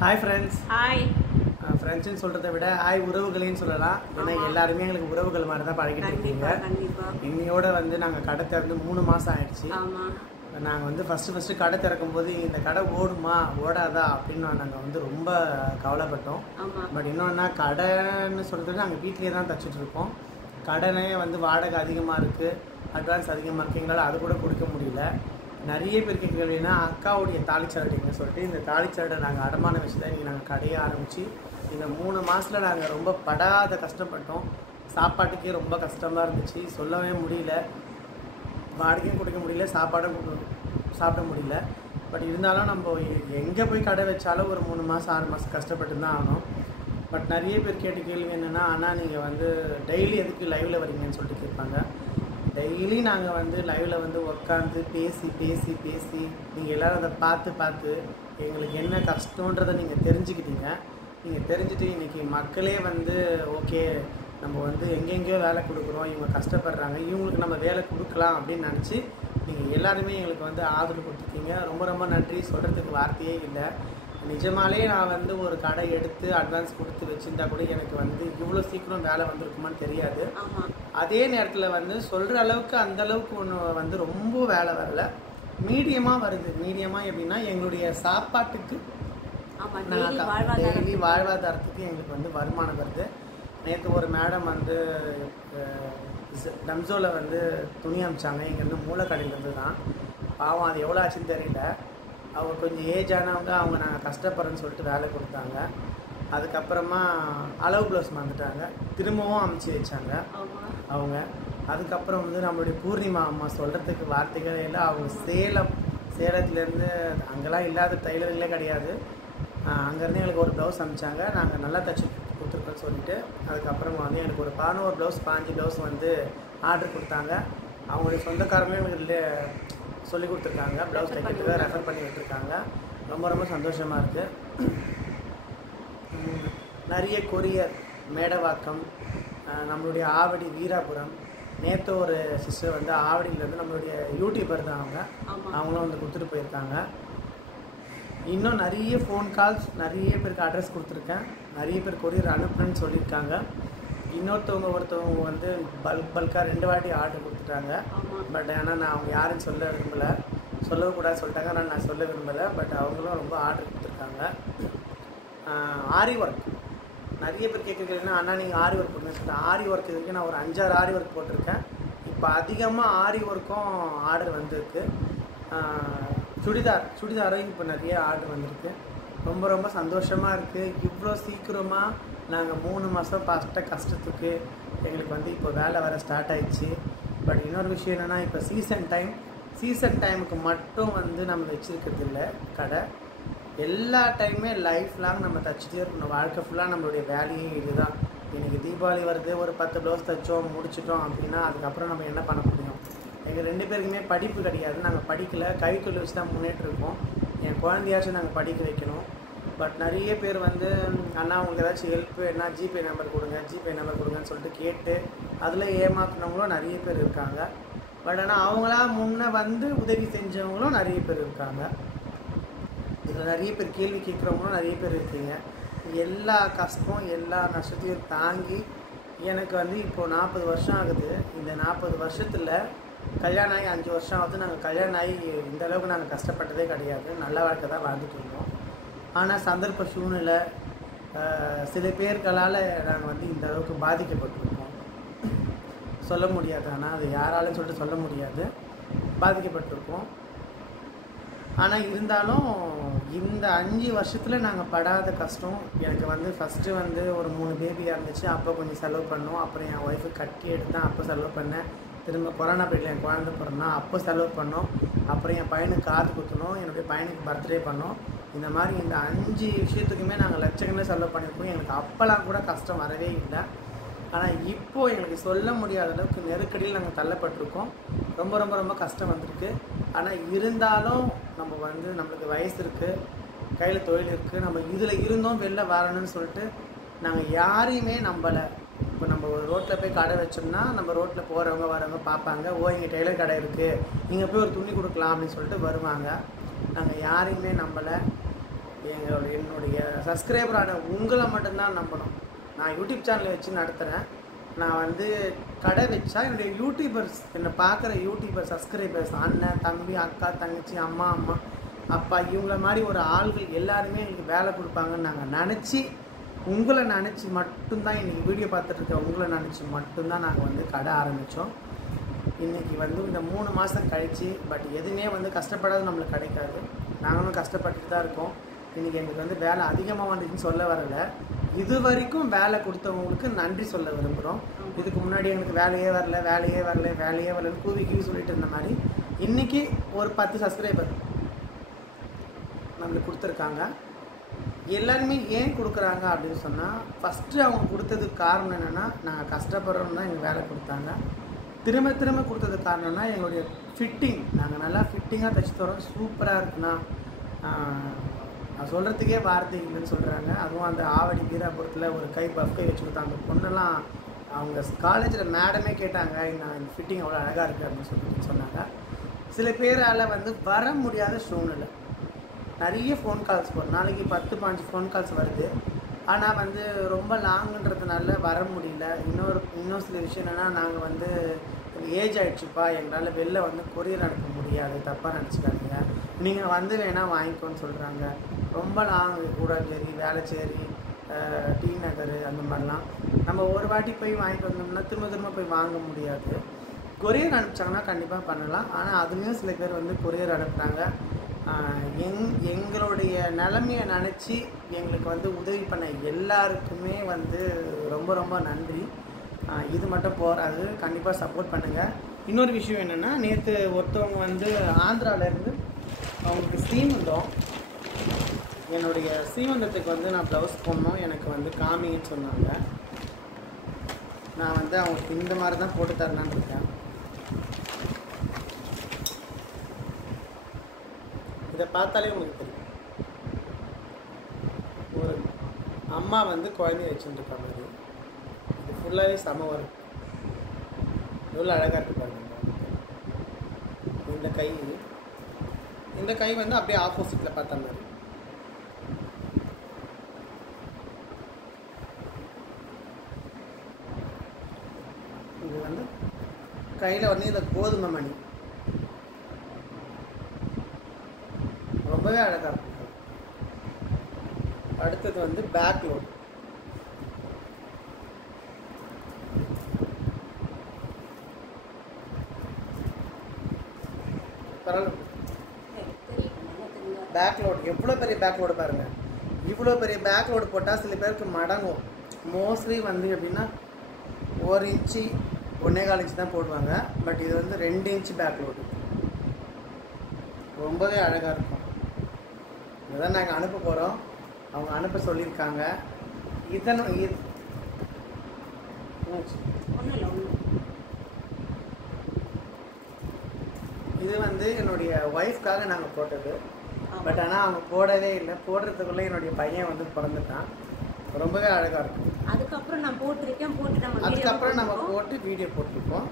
Hi friends. Hi ஃப்ரெண்ட்ஸ்னு சொல்கிறத விட hi உறவுகளைன்னு சொல்லலாம். ஏன்னா எல்லாருமே எங்களுக்கு உறவுகள் மாதிரி தான் பழகிட்டு இருக்கீங்க. இன்னையோட வந்து நாங்கள் கடை திறந்து 3 மாதம் ஆயிடுச்சு. நாங்கள் வந்து ஃபஸ்ட்டு கடை திறக்கும் போது இந்த கடை ஓடுமா ஓடாதா அப்படின்னு நாங்கள் வந்து ரொம்ப கவலைப்பட்டோம். பட் இன்னொன்னா கடைன்னு சொல்கிறது நாங்கள் வீட்லேயே தான் தச்சுட்டு இருக்கோம். கடனே வந்து வாடகை அதிகமாக இருக்குது, அட்வான்ஸ் அதிகமாக இருக்குது, எங்களால் அது கூட கொடுக்க முடியல. நிறைய பேர் கேட்கலைன்னா அக்காவுடைய தாலிச்சாரடின்னு சொல்லிட்டு இந்த தாலிச்சாரடை நாங்கள் அடமானம் வச்சு தான் இன்றைக்கி நாங்கள் கடையை ஆரம்பித்து இந்த 3 மாதத்தில் நாங்கள் ரொம்ப படாத கஷ்டப்பட்டோம். சாப்பாட்டுக்கே ரொம்ப கஷ்டமாக இருந்துச்சு, சொல்லவே முடியல. வாடகையும் கொடுக்க முடியல, சாப்பாடும் சாப்பிட முடியல. பட் இருந்தாலும் நம்ம எங்கே போய் கடை வச்சாலும் ஒரு 3 மாதம் 6 மாதம் கஷ்டப்பட்டு தான் ஆகணும். பட் நிறைய பேர் கேட்ட கேள்வி என்னென்னா, ஆனால் நீங்கள் வந்து டெய்லி எதுக்கு லைவில் வரீங்கன்னு சொல்லிட்டு கேட்பாங்க. டெய்லி நாங்கள் வந்து லைவில் வந்து உட்காந்து பேசி பேசி பேசி நீங்கள் எல்லோரும் அதை பார்த்து எங்களுக்கு என்ன கஷ்டன்றதை நீங்கள் தெரிஞ்சுக்கிட்டீங்க. நீங்கள் தெரிஞ்சுட்டு இன்றைக்கி மக்களே வந்து ஓகே நம்ம வந்து எங்கெங்கேயோ வேலை கொடுக்குறோம், இவங்க கஷ்டப்படுறாங்க, இவங்களுக்கு நம்ம வேலை கொடுக்கலாம் அப்படின்னு நினச்சி நீங்கள் எல்லாருமே எங்களுக்கு வந்து ஆதரவு கொடுத்துருக்கீங்க. ரொம்ப ரொம்ப நன்றி, சொல்கிறதுக்கு வார்த்தையே இல்லை. நிஜமாலே நான் வந்து ஒரு கடை எடுத்து அட்வான்ஸ் கொடுத்து வச்சுருந்தா கூட எனக்கு வந்து இவ்வளோ சீக்கிரம் வேலை வந்திருக்குமான்னு தெரியாது. அதே நேரத்தில் வந்து சொல்கிற அளவுக்கு அந்தளவுக்கு ஒன்று வந்து ரொம்ப வேலை வரல, மீடியமாக வருது. மீடியமாக எப்படின்னா எங்களுடைய சாப்பாட்டுக்கு டெய்லி வாழ்வாதாரத்துக்கு எங்களுக்கு வந்து வருமானம் வருது. நேற்று ஒரு மேடம் வந்து டம்சோவில் வந்து துணி அமிச்சாங்க, இங்கேருந்து மூலக்கடையிலேருந்து தான். பாவம் அது எவ்வளோ ஆச்சுன்னு தெரியல. அவங்க கொஞ்சம் ஏஜ் ஆனவங்க, அவங்க நாங்கள் கஷ்டப்படுறேன்னு சொல்லிட்டு வேலை கொடுத்தாங்க. அதுக்கப்புறமா அளவு ப்ளவுஸ் வந்துட்டாங்க, திரும்பவும் அமுச்சு வச்சாங்க அவங்க. அதுக்கப்புறம் வந்து நம்மளுடைய பூர்ணிமா அம்மா சொல்கிறதுக்கு வார்த்தைகளே இல்லை. அவங்க சேலத்துலேருந்து அங்கெல்லாம் இல்லாத டைலருங்களே கிடையாது, அங்கேருந்து எங்களுக்கு ஒரு ப்ளவுஸ் அனுப்பிச்சாங்க. நாங்கள் நல்லா தச்சு கொடுத்துருக்கோன்னு சொல்லிட்டு அதுக்கப்புறமா வந்து எனக்கு ஒரு 14 ப்ளவுஸ் 15 ப்ளவுஸ் வந்து ஆர்டர் கொடுத்தாங்க. அவங்களுடைய சொந்தக்காரங்களே எங்களுக்கு சொல்லி கொடுத்துருக்காங்க, ப்ளவுஸ் தைக்கிறதுக்கு ரெஃபர் பண்ணி விட்டுருக்காங்க. ரொம்ப ரொம்ப சந்தோஷமாக இருக்குது. நிறைய கொரியர் மேடவாக்கம், நம்மளுடைய ஆவடி வீராபுரம், நேற்று ஒரு சிஸ்டர் வந்து ஆவடியிலேருந்து நம்மளுடைய யூடியூபர் தான் அவங்களும் வந்து கொடுத்துட்டு போயிருக்காங்க. இன்னும் நிறைய ஃபோன் கால்ஸ், நிறைய பேருக்கு அட்ரஸ் கொடுத்துருக்கேன், நிறைய பேர் கொரியர் அனுப்புறேன்னு சொல்லியிருக்காங்க. ஒருத்தவங்க வந்து பல்காக 2 வாட்டி ஆர்டர் கொடுத்துட்டாங்க. பட் ஆனால் நான் அவங்க யாருன்னு சொல்லக்கூடாது சொல்லிட்டாங்க, ஆனால் நான் சொல்ல விரும்பலை. பட் அவங்களும் ரொம்ப ஆர்டர் கொடுத்துருக்காங்க. ஆரி ஒர்க் நிறைய பேர் கேட்குறீங்கன்னா, அண்ணா நீங்கள் ஆரி ஒர்க் போட்டுன்னு சொல்லிட்டு ஆரி ஒர்க் இதுக்கு நான் ஒரு 5-6 ஆரி ஒர்க் போட்டிருக்கேன். இப்போ அதிகமாக ஆரி ஒர்க்கும் ஆர்டர் வந்திருக்கு. சுடிதாரும் இப்போ நிறைய ஆர்டர் வந்திருக்கு. ரொம்ப ரொம்ப சந்தோஷமாக இருக்குது. இவ்வளோ சீக்கிரமாக நாங்கள் 3 மாதம் பட்ட கஷ்டத்துக்கு எங்களுக்கு வந்து இப்போ வேலை வர ஸ்டார்ட் ஆகிடுச்சு. பட் இன்னொரு விஷயம் என்னென்னா, இப்போ சீசன் டைமுக்கு மட்டும் வந்து நம்ம வச்சுருக்கிறது இல்லை கடை. எல்லா டைமே லைஃப் லாங் நம்ம தச்சுட்டே இருக்கணும். வாழ்க்கை ஃபுல்லாக நம்மளுடைய வேலையே இதுதான். இன்றைக்கி தீபாவளி வருது, ஒரு 10 ப்ளவுஸ் தைச்சோம் முடிச்சிட்டோம் அப்படின்னா அதுக்கப்புறம் நம்ம என்ன பண்ண முடியும்? எங்கள் 2 பேருக்குமே படிப்பு கிடையாது, நாங்கள் படிக்கலை, கைத்தொழில் வச்சு தான் முன்னேற்றம் இருக்கோம். என் குழந்தையாச்சும் நாங்கள் படிக்க வைக்கணும். பட் நிறைய பேர் வந்து அண்ணா உங்களுக்கு ஏதாச்சும் ஹெல்ப்பு என்ன ஜிபே நம்பர் கொடுங்கன்னு சொல்லிட்டு கேட்டு அதில் ஏமாற்றினவங்களும் நிறைய பேர் இருக்காங்க. பட் ஆனால் அவங்களா முன்னே வந்து உதவி செஞ்சவங்களும் நிறைய பேர் இருக்காங்க. இதில் நிறைய பேர் கேள்வி கேட்குறவங்களும் நிறைய பேர் இருக்கீங்க. எல்லா கஷ்டம் எல்லா நஷ்டத்தையும் தாங்கி எனக்கு வந்து இப்போது 40 வருஷம் ஆகுது. இந்த 40 வருஷத்தில் கல்யாணம் ஆகி 5 வருஷம் ஆகுது. நாங்கள் கல்யாணம் ஆகி இந்த அளவுக்கு நாங்கள் கஷ்டப்பட்டதே கிடையாது, நல்ல வாழ்க்கை தான் வாழ்ந்துட்டு இருந்தோம். ஆனால் சந்தர்ப்ப சூழ்நிலை சில பேர்களால் நாங்கள் வந்து இந்த அளவுக்கு பாதிக்கப்பட்டிருக்கோம். சொல்ல முடியாது, ஆனால் அது யாராலும் சொல்லிட்டு சொல்ல முடியாது, பாதிக்கப்பட்டிருக்கோம். ஆனால் இருந்தாலும் இந்த 5 வருஷத்தில் நாங்கள் படாத கஷ்டம். எனக்கு வந்து ஃபஸ்ட்டு வந்து ஒரு 3 பேபியாக இருந்துச்சு, அப்போ கொஞ்சம் செலவு பண்ணோம். அப்புறம் என் ஒய்ஃபு கட்டி எடுத்தேன், அப்போ செலவு பண்ணேன். திரும்ப கொரோனா பீரியடில் என் குழந்தை பிறந்தா அப்போ செலவு பண்ணோம். அப்புறம் என் பையனுக்கு காது குத்தணும், என்னுடைய பையனுக்கு பர்த்டே பண்ணோம். இந்த மாதிரி இந்த 5 விஷயத்துக்குமே நாங்கள் லட்சக்கணக்கில் செலவு பண்ணியிருக்கோம். எங்களுக்கு அப்போல்லாம் கூட கஷ்டம் வரவே இல்லை. ஆனால் இப்போது எங்களுக்கு சொல்ல முடியாத அளவுக்கு நெருக்கடியில் நாங்கள் தள்ளப்பட்டிருக்கோம். ரொம்ப ரொம்ப ரொம்ப கஷ்டம் வந்திருக்கு. ஆனால் இருந்தாலும் நம்ம வந்து நம்மளுக்கு வயசு இருக்குது, கையில் தொழில் இருக்குது, நம்ம இதில் இருந்தோம் வெளில வரணும்னு சொல்லிட்டு நாங்கள் யாரையுமே நம்பலை. இப்போ நம்ம ஒரு ரோட்டில் போய் கடை வச்சோம்னா நம்ம ரோட்டில் போகிறவங்க வரவங்க பார்ப்பாங்க, ஓ இங்கே டெய்லர் கடை இருக்குது, நீங்கள் போய் ஒரு துணி கொடுக்கலாம் அப்படின்னு சொல்லிட்டு வருவாங்க. நாங்கள் யாரையுமே நம்பலை. என்னுடைய சப்ஸ்கிரைபரான உங்களை மட்டும்தான் நம்பணும். நான் யூடியூப் சேனலை வச்சு நடத்துகிறேன். நான் வந்து கடை வச்சா என்னுடைய யூடியூபர்ஸ், என்னை பார்க்குற யூடியூபர் சப்ஸ்கிரைபர்ஸ், அண்ணன், தம்பி, அக்கா, தங்கச்சி, அம்மா, அப்பா, இவங்கள மாதிரி ஒரு ஆள்கள் எல்லாருமே எனக்கு வேலை கொடுப்பாங்கன்னு நாங்கள் நினச்சி, உங்களை நினச்சி மட்டும்தான் இன்றைக்கி வீடியோ பார்த்துட்ருக்க உங்களை நினச்சி மட்டும்தான் நாங்கள் வந்து கடை ஆரம்பித்தோம். இன்றைக்கி வந்து இந்த 3 மாதம் கழித்து, பட் எதுவுமே வந்து கஷ்டப்படாத நம்மளுக்கு கிடைக்காது. நாங்களும் கஷ்டப்பட்டுட்டு தான் இருக்கோம். இன்றைக்கி எங்களுக்கு வந்து வேலை அதிகமாக வந்துச்சுன்னு சொல்ல வரலை, இது வரைக்கும் வேலை கொடுத்தவங்களுக்கு நன்றி சொல்ல விரும்புகிறோம். இதுக்கு முன்னாடி எனக்கு வேலையே வரலன்னு கூவி சொல்லிட்டு இருந்த மாதிரி இன்றைக்கி ஒரு 10 சப்ஸ்கிரைபர் நம்மளுக்கு கொடுத்துருக்காங்க. எல்லாருமே ஏன் கொடுக்குறாங்க அப்படின்னு சொன்னால், ஃபஸ்ட்டு அவங்க கொடுத்ததுக்கு காரணம் என்னென்னா, நாங்கள் கஷ்டப்படுறோன்னு தான் எங்களுக்கு வேலை கொடுத்தாங்க. திரும்ப கொடுத்ததுக்கு காரணம்னா எங்களுடைய ஃபிட்டிங், நாங்கள் நல்லா ஃபிட்டிங்காக தைச்சி தரோம், சூப்பராக இருக்குண்ணா, நான் சொல்கிறதுக்கே வார்த்தை இல்லைன்னு சொல்கிறாங்க. அதுவும் அந்த ஆவடி வீராபுரத்தில் ஒரு பஃப் கை வச்சு கொடுத்தாங்க. அந்த பொண்ணெல்லாம் அவங்க காலேஜில் மேடமே கேட்டாங்க, இந்த ஃபிட்டிங் அவ்வளோ அழகாக இருக்குது அப்படின்னு சொன்னாங்க. சில பேரால் வந்து வர முடியாத சூழ்நிலை, நிறைய ஃபோன் கால்ஸ், ஒரு நாளைக்கு 10-15 ஃபோன் கால்ஸ் வருது. ஆனால் வந்து ரொம்ப லாங்குன்றதுனால வர முடியல. இன்னும் சில விஷயம் என்னென்னா, நாங்கள் வந்து ஏஜ் ஆகிடுச்சுப்பா, எங்களால் வெளில வந்து கொரியர் அனுப்ப முடியாது, தப்பாக நினச்சிக்காதீங்க, நீங்கள் வந்து வேணால் வாங்கிக்கோன்னு சொல்கிறாங்க. ரொம்ப லாங் கூடாஞ்சேரி, வேளச்சேரி, டி நகர், அந்த மாதிரிலாம் நம்ம ஒரு வாட்டி போய் வாங்கிட்டு வந்தோம்னா திரும்ப போய் வாங்க முடியாது. கொரியர் அனுப்பிச்சாங்கன்னா கண்டிப்பாக பண்ணலாம். ஆனால் அதுலேயும் சில பேர் வந்து கொரியர் அனுப்புகிறாங்க. எங்களுடைய நிலைமையை நினச்சி எங்களுக்கு வந்து உதவி பண்ண எல்லாருக்குமே வந்து ரொம்ப நன்றி. இது மட்டும் போகாது, கண்டிப்பாக சப்போர்ட் பண்ணுங்கள். இன்னொரு விஷயம் என்னென்னா, நேற்று ஒருத்தவங்க வந்து ஆந்திராவிலேருந்து அவங்களுக்கு சீமந்தம், என்னுடைய சீமந்தத்துக்கு வந்து நான் ப்ளவுஸ் போடணும், எனக்கு வந்து காமின்னு சொன்னாங்க. நான் வந்து அவங்களுக்கு இந்த மாதிரி தான் போட்டு தரலான்னு இருக்கேன். இதை பார்த்தாலே உங்களுக்கு தெரியும், ஒரு அம்மா வந்து குழந்தைய வச்சுருக்க மாதிரி. இது ஃபுல்லாகவே சம வரும், எவ்வளோ அழகாக இருக்குது பாருங்க. இந்த கை வந்து அப்படியே ஆப்போசிட்டில் பார்த்த மாதிரி. இது வந்து கையில் வந்து இந்த கோதுமை மணி ரொம்பவே அழகாக இருக்கும். அடுத்தது வந்து பேக் லோட். பேக் லோட் எவ்வளோ பெரிய பேக் லோடு பாருங்கள். இவ்வளோ பெரிய பேக் லோடு போட்டால் சில பேருக்கு மடங்கும். மோஸ்ட்லி வந்து எப்படின்னா 1 இன்ச்சு 1.25 இன்ச்சு தான் போடுவாங்க. பட் இது வந்து 2 இன்ச்சு பேக் லோடு, ரொம்பவே அழகாக இருக்கும். இதுதான் நாங்கள் அனுப்ப போகிறோம், அவங்க அனுப்ப சொல்லியிருக்காங்க. இது வந்து என்னுடைய ஒய்ஃப்காக நாங்கள் போட்டது. பட் ஆனால் அவங்க போடவே இல்லை. போடுறதுக்குள்ளே என்னுடைய பையன் வந்து பிறந்துட்டான். ரொம்பவே அழகாக இருக்கும். அதுக்கப்புறம் நான் போட்டிருக்கேன், அதுக்கப்புறம் நம்ம போட்டு வீடியோ போட்டிருக்கோம்.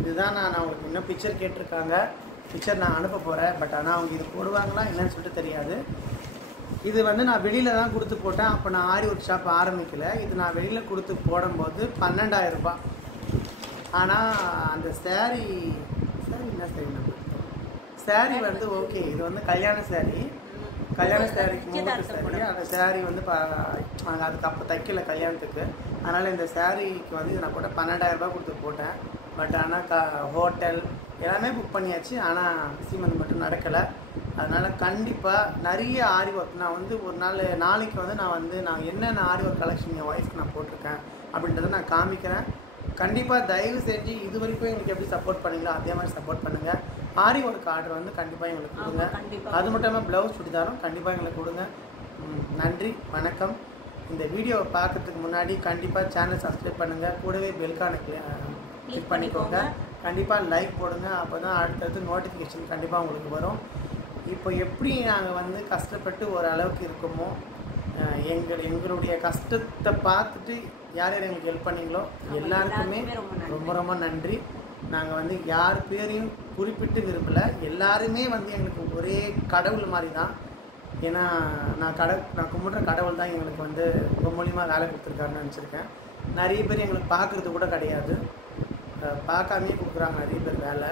இதுதான் நான் அவங்களுக்கு இன்னும் பிக்சர் கேட்டிருக்காங்க. பிக்சர் நான் அனுப்ப போகிறேன். பட் ஆனால் அவங்க இது போடுவாங்களா என்னன்னு சொல்லிட்டு தெரியாது. இது வந்து நான் வெளியில் தான் கொடுத்து போட்டேன். அப்போ நான் ஆரி ஒர்க் ஷாப் ஆரம்பிக்கலை. இது நான் வெளியில் கொடுத்து போடும்போது 12,000 ரூபாய். ஆனால் அந்த சாரீ என்ன சாரீ வந்து ஓகே, இது வந்து கல்யாண சாரீ, சாரீக்கு முகூர்த்த சாரீ. அந்த சாரீ வந்து நாங்கள் அதுக்கு அப்போ தைக்கல கல்யாணத்துக்கு. அதனால் இந்த சாரீக்கு வந்து நான் போட்ட 12,000 ரூபாய் கொடுத்து போட்டேன். பட் ஆனால் ஹோட்டல் எல்லாமே புக் பண்ணியாச்சு. ஆனால் சீமந்தம் மட்டும் நடக்கலை. அதனால் கண்டிப்பாக நிறைய ஆரி ஒர்க் நான் வந்து ஒரு நாளைக்கு வந்து நான் என்னென்ன ஆரி ஒர்க் கலெக்ஷன் என் ஒய்ஃப்க்கு நான் போட்டிருக்கேன் அப்படின்றத நான் காமிக்கிறேன். கண்டிப்பாக தயவு செஞ்சு இது வரைக்கும் எங்களுக்கு எப்படி சப்போர்ட் பண்ணீங்களோ அதே மாதிரி சப்போர்ட் பண்ணுங்கள். ஆரி ஒர்க் ஆர்டர் வந்து கண்டிப்பாக எங்களுக்கு கொடுங்க. அது மட்டும் இல்லாமல் ப்ளவுஸ் சுடிதாரும் கண்டிப்பாக எங்களுக்கு கொடுங்க. நன்றி, வணக்கம். இந்த வீடியோவை பார்க்கறதுக்கு முன்னாடி கண்டிப்பாக சேனல் சப்ஸ்கிரைப் பண்ணுங்கள். கூடவே பெல்கான கிளிக் பண்ணிக்கோங்க. கண்டிப்பாக லைக் போடுங்க. அப்போ தான் அடுத்தடுத்து நோட்டிஃபிகேஷன் கண்டிப்பாக உங்களுக்கு வரும். இப்போ எப்படி நாங்கள் வந்து கஷ்டப்பட்டு ஓரளவுக்கு இருக்கோமோ, எங்களுடைய கஷ்டத்தை பார்த்துட்டு யார் யார் எங்களுக்கு ஹெல்ப் பண்ணீங்களோ எல்லாருக்குமே ரொம்ப நன்றி. நாங்கள் வந்து யார் பேரையும் குறிப்பிட்டு விரும்பலை. எல்லாருமே வந்து எங்களுக்கு ஒரே கடவுள் மாதிரி தான். ஏன்னா நான் கும்பிட்ற கடவுள் தான் எங்களுக்கு வந்து உங்கள் மூலிமா வேலை கொடுத்துருக்காருன்னு நினச்சிருக்கேன். நிறைய பேர் எங்களுக்கு பார்க்குறது கூட கிடையாது, பார்க்காமே கொடுக்குறாங்க நிறைய பேர் வேலை.